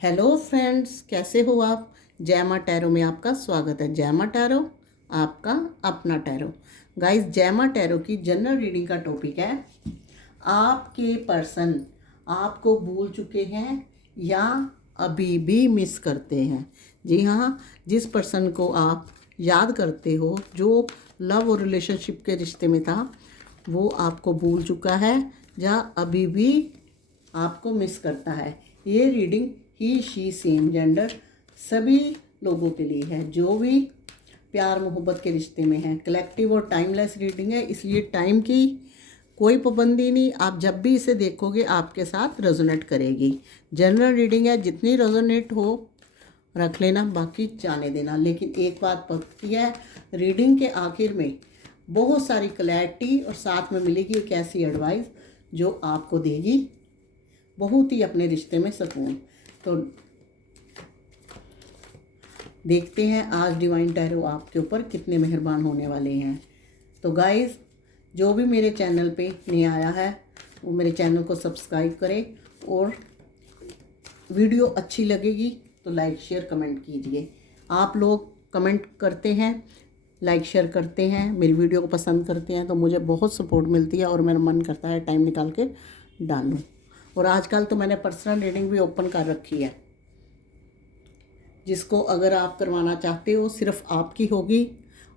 Hello friends, कैसे हो आप। जय माँ टैरो में आपका स्वागत है। जय माँ टैरो, आपका अपना टैरो। गाइस, जय माँ टैरो की जनरल रीडिंग का टॉपिक है आपके पर्सन आपको भूल चुके हैं या अभी भी मिस करते हैं। जी हाँ, जिस पर्सन को आप याद करते हो, जो लव और रिलेशनशिप के रिश्ते में था, वो आपको भूल चुका है या अभी भी आपको मिस करता है। ये reading he she same gender सभी लोगों के लिए है जो भी प्यार मोहब्बत के रिश्ते में है। कलेक्टिव और टाइमलेस रीडिंग है, इसलिए टाइम की कोई पाबंदी नहीं। आप जब भी इसे देखोगे आपके साथ रेजोनेट करेगी। जनरल रीडिंग है, जितनी रेजोनेट हो रख लेना, बाकी जाने देना। लेकिन एक बात पक्की है, रीडिंग के आखिर में बहुत सारी क्लैरिटी और साथ में मिलेगी एक ऐसी एडवाइस जो आपको देगी बहुत ही अपने रिश्ते में सुकून। तो देखते हैं आज डिवाइन टैरो आपके ऊपर कितने मेहरबान होने वाले हैं। तो गाइस, जो भी मेरे चैनल पे नया आया है वो मेरे चैनल को सब्सक्राइब करें, और वीडियो अच्छी लगेगी तो लाइक शेयर कमेंट कीजिए। आप लोग कमेंट करते हैं, लाइक शेयर करते हैं, मेरी वीडियो को पसंद करते हैं, तो मुझे बहुत सपोर्ट मिलती है और मेरा मन करता है टाइम निकाल के डालूं। और आजकल तो मैंने पर्सनल रीडिंग भी ओपन कर रखी है, जिसको अगर आप करवाना चाहते हो सिर्फ आपकी होगी,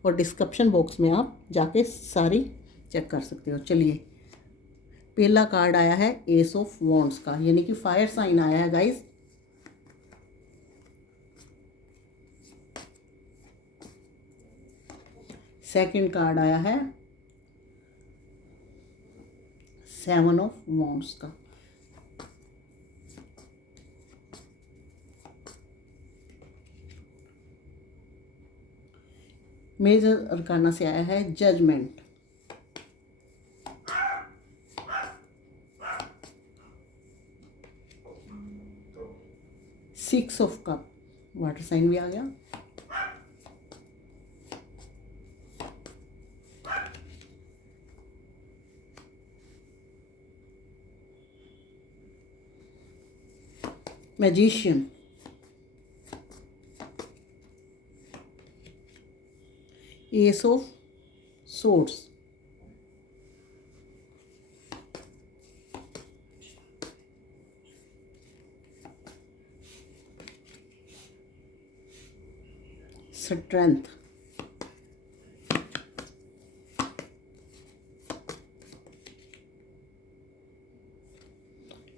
और डिस्क्रिप्शन बॉक्स में आप जाके सारी चेक कर सकते हो। चलिए, पहला कार्ड आया है एस ऑफ वॉन्ड्स का, यानी कि फायर साइन आया है गाइस। सेकंड कार्ड आया है सेवन ऑफ वॉन्ड्स का। मेजर अरकाना से आया है judgment. Six of cup, water sign भी आ गया। Magician, ace of swords, strength,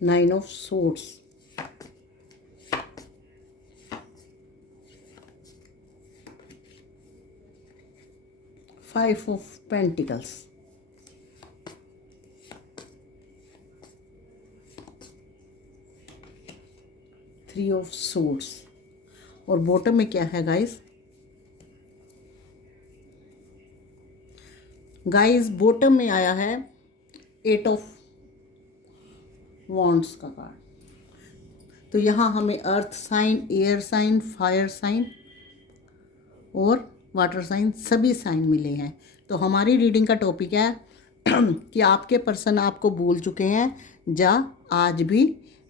nine of swords, five of pentacles, three of swords, और बॉटम में क्या है गाइस। गाइस, बॉटम में आया है एट ऑफ वॉन्ड्स का कार्ड। तो यहाँ हमें earth sign, air sign, fire sign और वाटर साइन सभी साइन मिले हैं। तो हमारी रीडिंग का टॉपिक है कि आपके पर्सन आपको भूल चुके हैं या आज भी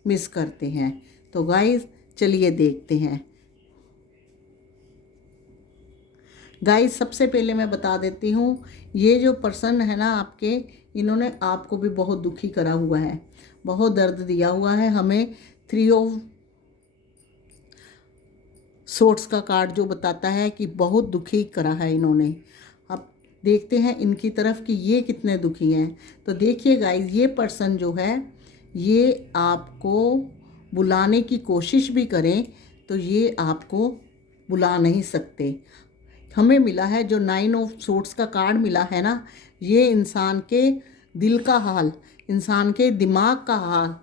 मिस करते हैं। तो गाइस, चलिए देखते हैं। गाइस, सबसे पहले मैं बता देती हूँ, ये जो पर्सन है ना आपके, इन्होंने आपको भी बहुत दुखी करा हुआ है, बहुत दर्द दिया हुआ है। हमें थ्री ऑफ सोर्ड्स का कार्ड जो बताता है कि बहुत दुखी करा है इन्होंने। अब देखते हैं इनकी तरफ कि ये कितने दुखी हैं। तो देखिए गाइस, ये पर्सन जो है ये आपको बुलाने की कोशिश भी करें तो ये आपको बुला नहीं सकते। हमें मिला है जो नाइन ऑफ सोर्ड्स का कार्ड मिला है ना, ये इंसान के दिल का हाल, इंसान के दिमाग का हाल,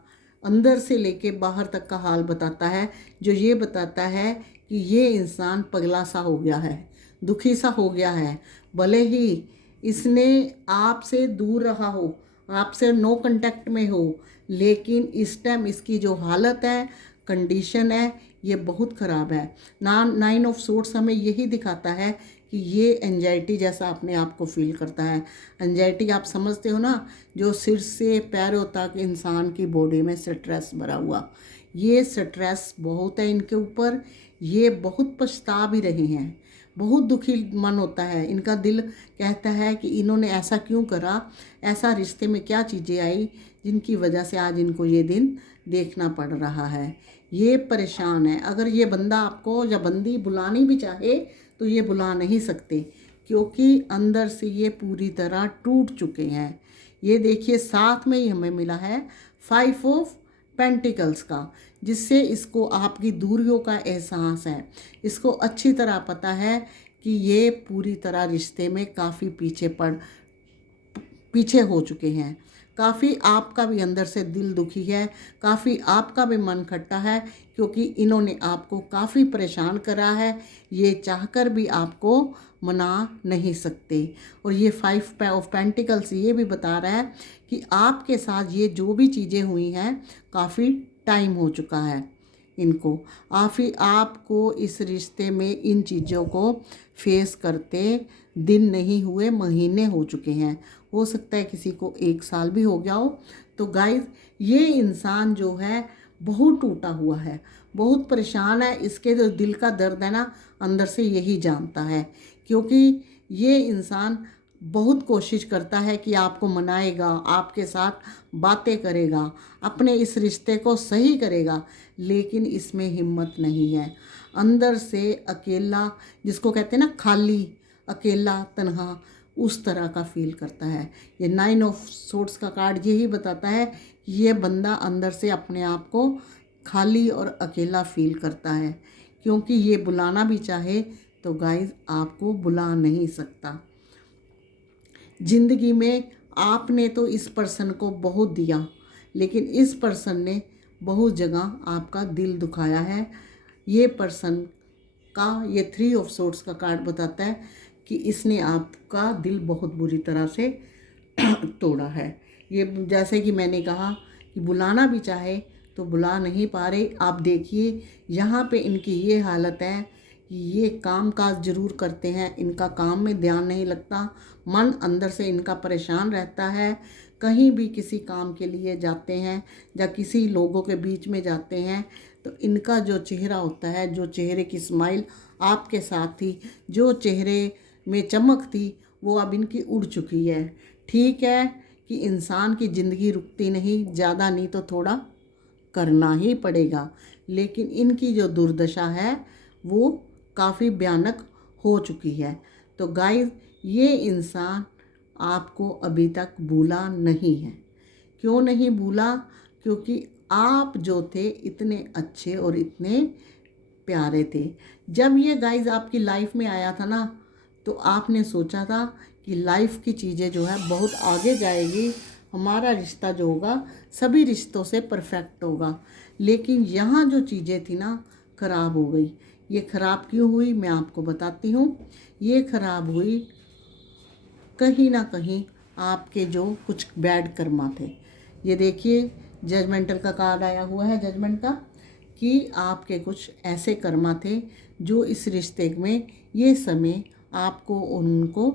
अंदर से लेके बाहर तक का हाल बताता है, जो ये बताता है कि ये इंसान पगला सा हो गया है, दुखी सा हो गया है। भले ही इसने आपसे दूर रहा हो, आपसे नो कांटेक्ट में हो, लेकिन इस टाइम इसकी जो हालत है, कंडीशन है, ये बहुत ख़राब है। नाइन ऑफ सोर्ड्स हमें यही दिखाता है कि ये एंजाइटी जैसा अपने आप को फील करता है। एंजाइटी आप समझते हो ना, जो सिर से पैरों तक इंसान की बॉडी में स्ट्रेस भरा हुआ, ये स्ट्रेस बहुत है इनके ऊपर, ये बहुत पछता भी रहे हैं, बहुत दुखी मन होता है इनका। दिल कहता है कि इन्होंने ऐसा क्यों करा, ऐसा रिश्ते में क्या चीज़ें आई जिनकी वजह से आज इनको ये दिन देखना पड़ रहा है। ये परेशान है। अगर ये बंदा आपको या बंदी बुलानी भी चाहे तो ये बुला नहीं सकते, क्योंकि अंदर से ये पूरी तरह टूट चुके हैं। ये देखिए साथ में ही हमें मिला है 5 ऑफ पेंटिकल्स का, जिससे इसको आपकी दूरियों का एहसास है। इसको अच्छी तरह पता है कि ये पूरी तरह रिश्ते में काफ़ी पीछे हो चुके हैं। काफ़ी आपका भी अंदर से दिल दुखी है, काफ़ी आपका भी मन खट्टा है, क्योंकि इन्होंने आपको काफ़ी परेशान करा है। ये चाहकर भी आपको मना नहीं सकते। और ये 5 ऑफ पेंटिकल्स ये भी बता रहा है कि आपके साथ ये जो भी चीज़ें हुई हैं काफ़ी टाइम हो चुका है इनको। आपको इस रिश्ते में इन चीज़ों को फेस करते दिन नहीं हुए, महीने हो चुके हैं। हो सकता है किसी को 1 साल भी हो गया हो। तो गाइस, ये इंसान जो है बहुत टूटा हुआ है, बहुत परेशान है। इसके जो दिल का दर्द है ना, अंदर से यही जानता है, क्योंकि ये इंसान बहुत कोशिश करता है कि आपको मनाएगा, आपके साथ बातें करेगा, अपने इस रिश्ते को सही करेगा, लेकिन इसमें हिम्मत नहीं है। अंदर से अकेला, जिसको कहते हैं ना खाली, अकेला, तन्हा, उस तरह का फील करता है। ये 9 ऑफ सोर्ड्स का कार्ड यही बताता है कि ये बंदा अंदर से अपने आप को खाली और अकेला फील करता है, क्योंकि ये बुलाना भी चाहे तो गाइस आपको बुला नहीं सकता। ज़िंदगी में आपने तो इस पर्सन को बहुत दिया, लेकिन इस पर्सन ने बहुत जगह आपका दिल दुखाया है। ये पर्सन का ये 3 ऑफ सोर्ड्स का कार्ड बताता है कि इसने आपका दिल बहुत बुरी तरह से तोड़ा है। ये जैसे कि मैंने कहा कि बुलाना भी चाहे तो बुला नहीं पा रहे। आप देखिए यहाँ पे इनकी ये हालत है कि ये काम काज ज़रूर करते हैं, इनका काम में ध्यान नहीं लगता, मन अंदर से इनका परेशान रहता है। कहीं भी किसी काम के लिए जाते हैं या किसी लोगों के बीच में जाते हैं तो इनका जो चेहरा होता है, जो चेहरे की स्माइल आपके साथ थी, जो चेहरे में चमक थी, वो अब इनकी उड़ चुकी है। ठीक है कि इंसान की ज़िंदगी रुकती नहीं, ज़्यादा नहीं तो थोड़ा करना ही पड़ेगा, लेकिन इनकी जो दुर्दशा है वो काफ़ी भयानक हो चुकी है। तो गाइस, ये इंसान आपको अभी तक भूला नहीं है। क्यों नहीं भूला? क्योंकि आप जो थे इतने अच्छे और इतने प्यारे थे। जब ये गाइस आपकी लाइफ में आया था ना, तो आपने सोचा था कि लाइफ की चीज़ें जो है बहुत आगे जाएगी, हमारा रिश्ता जो होगा सभी रिश्तों से परफेक्ट होगा। लेकिन यहाँ जो चीज़ें थी ना, ख़राब हो गई। ये ख़राब क्यों हुई मैं आपको बताती हूँ। ये ख़राब हुई कहीं ना कहीं आपके जो कुछ बैड कर्मा थे। ये देखिए जजमेंटल का कार्ड आया हुआ है, जजमेंट का, कि आपके कुछ ऐसे कर्मा थे जो इस रिश्ते में ये समय आपको उनको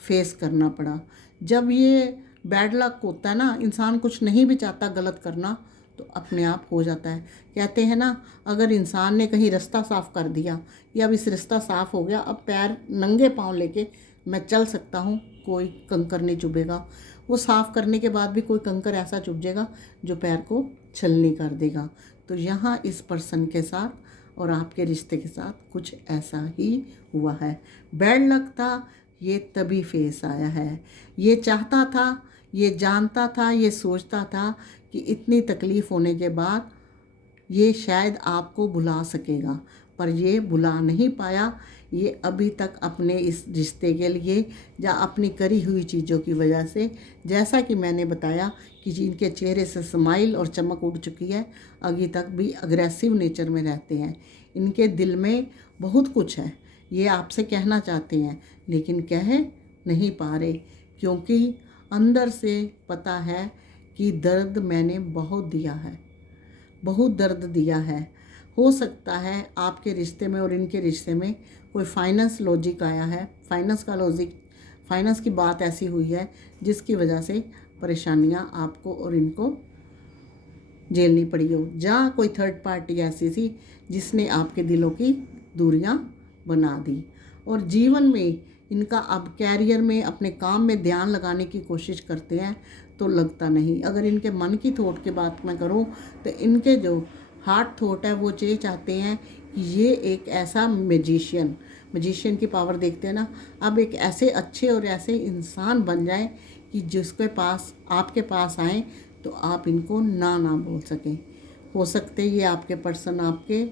फेस करना पड़ा। जब ये बैड लक होता है ना, इंसान कुछ नहीं भी चाहता गलत करना तो अपने आप हो जाता है। कहते हैं ना, अगर इंसान ने कहीं रास्ता साफ़ कर दिया कि अब इस रास्ता साफ़ हो गया, अब पैर नंगे पाँव लेके मैं चल सकता हूँ, कोई कंकर नहीं चुभेगा। वो साफ़ करने के बाद भी कोई कंकर ऐसा चुभ जाएगा जो पैर को छलनी कर देगा। तो यहाँ इस पर्सन के साथ और आपके रिश्ते के साथ कुछ ऐसा ही हुआ है। बैड लक था, ये तभी फेस आया है। ये चाहता था, ये जानता था, ये सोचता था कि इतनी तकलीफ़ होने के बाद ये शायद आपको बुला सकेगा, पर ये बुला नहीं पाया। ये अभी तक अपने इस रिश्ते के लिए या अपनी करी हुई चीज़ों की वजह से, जैसा कि मैंने बताया कि इनके चेहरे से स्माइल और चमक उड़ चुकी है, अभी तक भी अग्रेसिव नेचर में रहते हैं। इनके दिल में बहुत कुछ है, ये आपसे कहना चाहते हैं लेकिन कह नहीं पा रहे, क्योंकि अंदर से पता है कि दर्द मैंने बहुत दिया है, बहुत दर्द दिया है। हो सकता है आपके रिश्ते में और इनके रिश्ते में कोई फाइनेंस लॉजिक आया है, फाइनेंस की बात ऐसी हुई है जिसकी वजह से परेशानियां आपको और इनको झेलनी पड़ी हो, जहाँ कोई थर्ड पार्टी ऐसी थी जिसने आपके दिलों की दूरियां बना दी। और जीवन में इनका अब कैरियर में अपने काम में ध्यान लगाने की कोशिश करते हैं तो लगता नहीं। अगर इनके मन की थॉट की बात मैं करूं तो इनके जो हार्ट थॉट है वो ये चाहते हैं कि ये एक ऐसा मजिशियन की पावर देखते हैं ना, अब एक ऐसे अच्छे और ऐसे इंसान बन जाए कि जिसके पास आपके पास आए तो आप इनको ना बोल सकें। हो सकते ये आपके पर्सन आपके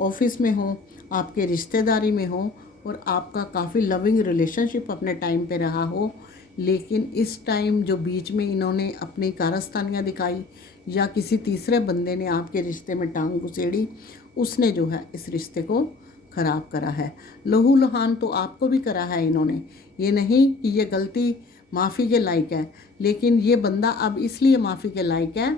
ऑफिस में हो, आपके रिश्तेदारी में हो और आपका काफ़ी लविंग रिलेशनशिप अपने टाइम पे रहा हो, लेकिन इस टाइम जो बीच में इन्होंने अपनी कारस्तानियाँ दिखाई या किसी तीसरे बंदे ने आपके रिश्ते में टांग घुसेड़ी, उसने जो है इस रिश्ते को ख़राब करा है। लहू लुहान तो आपको भी करा है इन्होंने, ये नहीं कि ये गलती माफ़ी के लायक है, लेकिन ये बंदा अब इसलिए माफ़ी के लायक है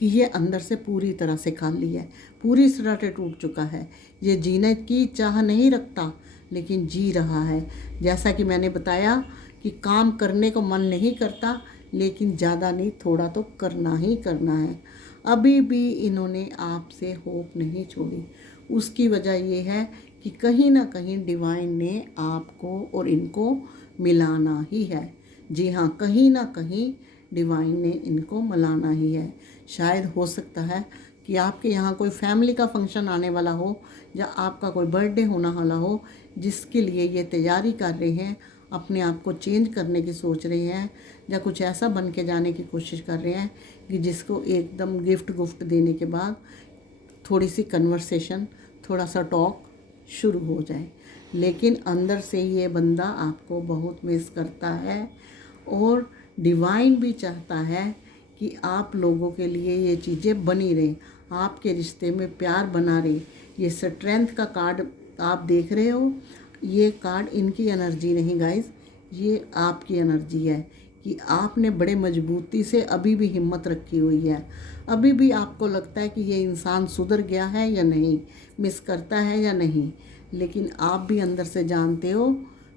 कि ये अंदर से पूरी तरह से खाली है, पूरी तरह से टूट चुका है। ये जीने की चाह नहीं रखता लेकिन जी रहा है। जैसा कि मैंने बताया कि काम करने को मन नहीं करता, लेकिन ज़्यादा नहीं, थोड़ा तो करना ही करना है। अभी भी इन्होंने आपसे होप नहीं छोड़ी। उसकी वजह ये है कि कहीं ना कहीं डिवाइन ने आपको और इनको मिलाना ही है। जी हाँ, कहीं ना कहीं डिवाइन ने इनको मिलाना ही है। शायद हो सकता है कि आपके यहाँ कोई फैमिली का फंक्शन आने वाला हो या आपका कोई बर्थडे होने वाला हो, जिसके लिए ये तैयारी कर रहे हैं, अपने आप को चेंज करने की सोच रहे हैं या कुछ ऐसा बन के जाने की कोशिश कर रहे हैं कि जिसको एकदम गिफ्ट देने के बाद थोड़ी सी कन्वर्सेशन, थोड़ा सा टॉक शुरू हो जाए। लेकिन अंदर से ये बंदा आपको बहुत मिस करता है और डिवाइन भी चाहता है कि आप लोगों के लिए ये चीज़ें बनी रहें, आपके रिश्ते में प्यार बना रहे। ये स्ट्रेंथ का कार्ड आप देख रहे हो, ये कार्ड इनकी एनर्जी नहीं गाइस, ये आपकी एनर्जी है कि आपने बड़े मजबूती से अभी भी हिम्मत रखी हुई है। अभी भी आपको लगता है कि ये इंसान सुधर गया है या नहीं, मिस करता है या नहीं, लेकिन आप भी अंदर से जानते हो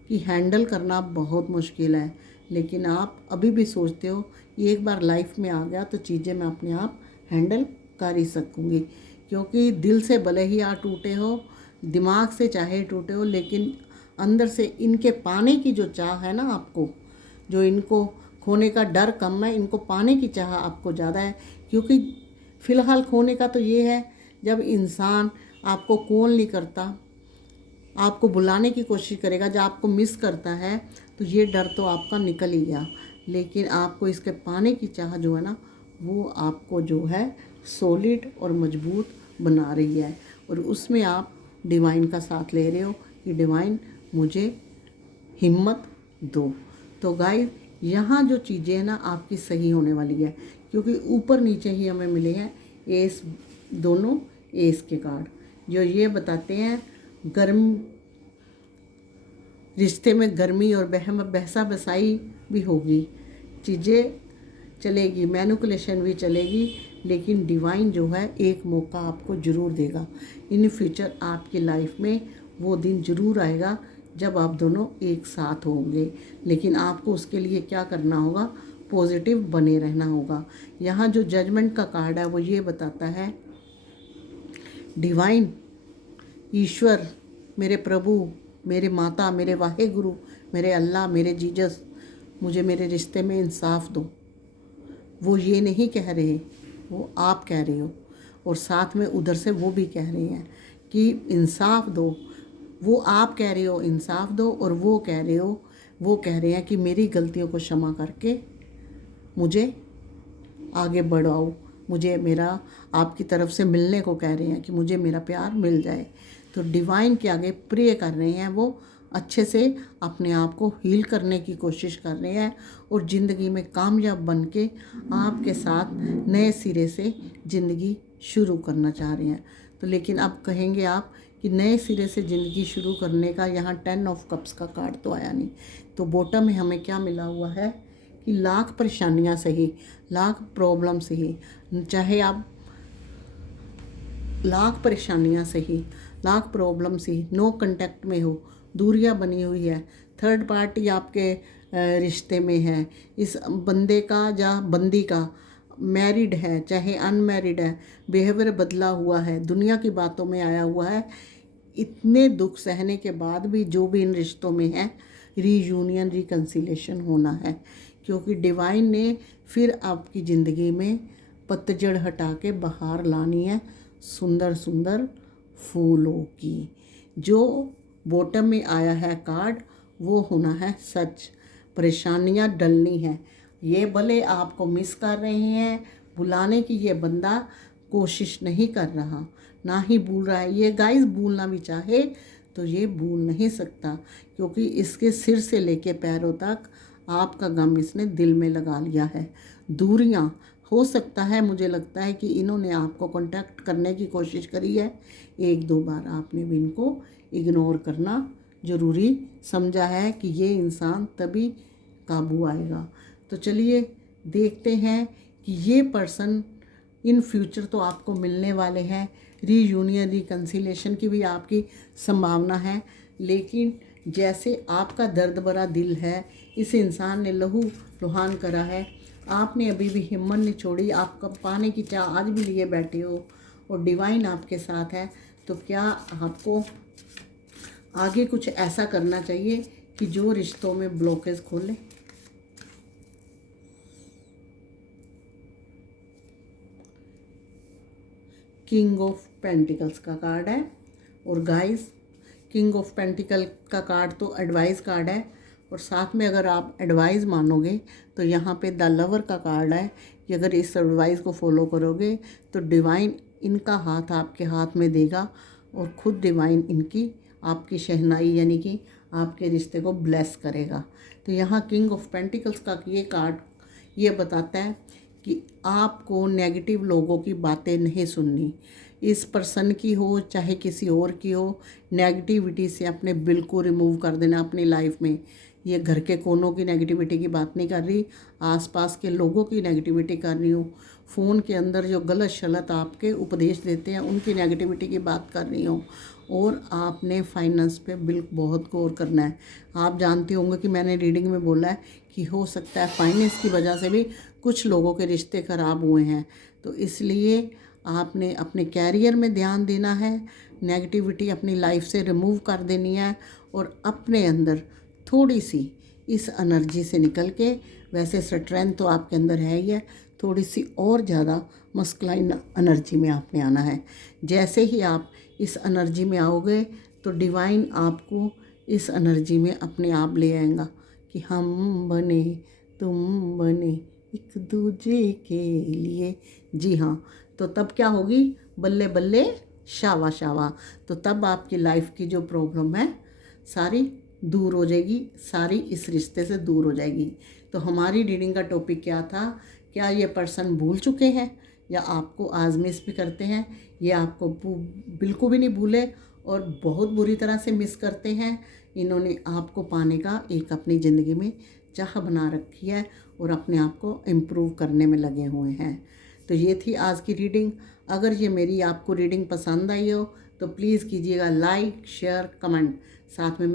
कि हैंडल करना बहुत मुश्किल है। लेकिन आप अभी भी सोचते हो कि एक बार लाइफ में आ गया तो चीज़ें मैं अपने आप हैंडल कर ही सकूँगी, क्योंकि दिल से भले ही आप टूटे हो, दिमाग से चाहे टूटे हो, लेकिन अंदर से इनके पाने की जो चाह है ना आपको, जो इनको खोने का डर कम है, इनको पाने की चाह आपको ज़्यादा है। क्योंकि फ़िलहाल खोने का तो ये है जब इंसान आपको कॉल नहीं करता, आपको बुलाने की कोशिश करेगा, जब आपको मिस करता है तो ये डर तो आपका निकल ही गया। लेकिन आपको इसके पाने की चाह जो है ना, वो आपको जो है सॉलिड और मजबूत बना रही है, और उसमें आप डिवाइन का साथ ले रहे हो कि डिवाइन मुझे हिम्मत दो। तो गाइस, यहाँ जो चीज़ें हैं ना आपकी सही होने वाली है, क्योंकि ऊपर नीचे ही हमें मिले हैं एस, दोनों एस के कार्ड, जो ये बताते हैं गर्म रिश्ते में गर्मी और बहसा बसाई भी होगी, चीज़ें चलेगी, मैनिपुलेशन भी चलेगी, लेकिन डिवाइन जो है एक मौका आपको ज़रूर देगा। इन फ्यूचर आपकी लाइफ में वो दिन ज़रूर आएगा जब आप दोनों एक साथ होंगे। लेकिन आपको उसके लिए क्या करना होगा, पॉजिटिव बने रहना होगा। यहाँ जो जजमेंट का कार्ड है वो ये बताता है, डिवाइन ईश्वर, मेरे प्रभु, मेरे माता, मेरे वाहे गुरु, मेरे अल्लाह, मेरे जीसस, मुझे मेरे रिश्ते में इंसाफ दो। वो ये नहीं कह रहे, वो आप कह रहे हो, और साथ में उधर से वो भी कह रहे हैं कि इंसाफ दो। वो आप कह रहे हो इंसाफ दो, और वो कह रहे हैं कि मेरी गलतियों को क्षमा करके मुझे आगे बढ़ाओ, मुझे मेरा आपकी तरफ से मिलने को कह रहे हैं कि मुझे मेरा प्यार मिल जाए। तो डिवाइन के आगे प्रे कर रहे हैं, वो अच्छे से अपने आप को हील करने की कोशिश कर रहे हैं और ज़िंदगी में कामयाब बन के आपके साथ नए सिरे से ज़िंदगी शुरू करना चाह रहे हैं। तो लेकिन अब कहेंगे आप कि नए सिरे से ज़िंदगी शुरू करने का, यहाँ 10 ऑफ कप्स का कार्ड तो आया नहीं, तो बॉटम में हमें क्या मिला हुआ है कि लाख परेशानियाँ सही, लाख प्रॉब्लम सही, चाहे आप लाख परेशानियाँ सही, लाख प्रॉब्लम सही, नो कांटेक्ट में हो, दूरियां बनी हुई है, थर्ड पार्टी आपके रिश्ते में है, इस बंदे का या बंदी का मैरिड है चाहे अनमैरिड है, बिहेवियर बदला हुआ है, दुनिया की बातों में आया हुआ है, इतने दुख सहने के बाद भी जो भी इन रिश्तों में है, रीयूनियन रिकन्सिलेशन होना है, क्योंकि डिवाइन ने फिर आपकी ज़िंदगी में पतझड़ हटा के बहार लानी है, सुंदर सुंदर फूलों की। जो बॉटम में आया है कार्ड वो होना है सच। परेशानियां डलनी है, ये भले आपको मिस कर रहे हैं, बुलाने की ये बंदा कोशिश नहीं कर रहा, ना ही भूल रहा है। ये गाइस भूलना भी चाहे तो ये भूल नहीं सकता, क्योंकि इसके सिर से लेके पैरों तक आपका गम इसने दिल में लगा लिया है। दूरियां हो सकता है, मुझे लगता है कि इन्होंने आपको कांटेक्ट करने की कोशिश करी है, 1-2 बार आपने भी इनको इग्नोर करना ज़रूरी समझा है कि ये इंसान तभी काबू आएगा। तो चलिए देखते हैं कि ये पर्सन इन फ्यूचर तो आपको मिलने वाले हैं, रीयूनियन रिकन्सिलेशन की भी आपकी संभावना है, लेकिन जैसे आपका दर्द भरा दिल है, इस इंसान ने लहू लुहान करा है, आपने अभी भी हिम्मत नहीं छोड़ी, आपका पाने की चाह आज भी लिए बैठे हो और डिवाइन आपके साथ है, तो क्या आपको आगे कुछ ऐसा करना चाहिए कि जो रिश्तों में ब्लॉकेज खोले। किंग ऑफ पेंटिकल्स का कार्ड है, और गाइस किंग ऑफ पेंटिकल का कार्ड तो एडवाइस कार्ड है, और साथ में अगर आप एडवाइस मानोगे तो यहाँ पे द लवर का कार्ड है कि अगर इस एडवाइस को फॉलो करोगे तो डिवाइन इनका हाथ आपके हाथ में देगा, और ख़ुद डिवाइन इनकी आपकी शहनाई यानी कि आपके रिश्ते को ब्लेस करेगा। तो यहाँ किंग ऑफ पेंटिकल्स का ये कार्ड ये बताता है कि आपको नेगेटिव लोगों की बातें नहीं सुननी, इस पर्सन की हो चाहे किसी और की हो, नेगेटिविटी से अपने बिल्कुल रिमूव कर देना अपनी लाइफ में। ये घर के कोनों की नेगेटिविटी की बात नहीं कर रही, आसपास के लोगों की नेगेटिविटी कर रही हूँ, फ़ोन के अंदर जो गलत शलत आपके उपदेश देते हैं उनकी नेगेटिविटी की बात कर रही हूँ। और आपने फाइनेंस पे बहुत गौर करना है। आप जानते होंगे कि मैंने रीडिंग में बोला है कि हो सकता है फाइनेंस की वजह से भी कुछ लोगों के रिश्ते ख़राब हुए हैं, तो इसलिए आपने अपने कैरियर में ध्यान देना है, नेगेटिविटी अपनी लाइफ से रिमूव कर देनी है, और अपने अंदर थोड़ी सी इस एनर्जी से निकल के, वैसे स्ट्रेंथ तो आपके अंदर है ही है, थोड़ी सी और ज़्यादा मस्कुलाइन एनर्जी में आपने आना है। जैसे ही आप इस एनर्जी में आओगे तो डिवाइन आपको इस एनर्जी में अपने आप ले आएगा कि हम बने तुम बने एक दूजे के लिए। जी हाँ, तो तब क्या होगी, बल्ले बल्ले शावा शावा। तो तब आपकी लाइफ की जो प्रॉब्लम है सारी दूर हो जाएगी, सारी इस रिश्ते से दूर हो जाएगी। तो हमारी रीडिंग का टॉपिक क्या था, क्या ये पर्सन भूल चुके हैं या आपको आजमिश भी करते हैं, ये आपको बिल्कुल भी नहीं भूले और बहुत बुरी तरह से मिस करते हैं। इन्होंने आपको पाने का एक अपनी ज़िंदगी में चाह बना रखी है और अपने आप को इम्प्रूव करने में लगे हुए हैं। तो ये थी आज की रीडिंग। अगर ये मेरी आपको रीडिंग पसंद आई हो तो प्लीज़ कीजिएगा लाइक शेयर कमेंट, साथ में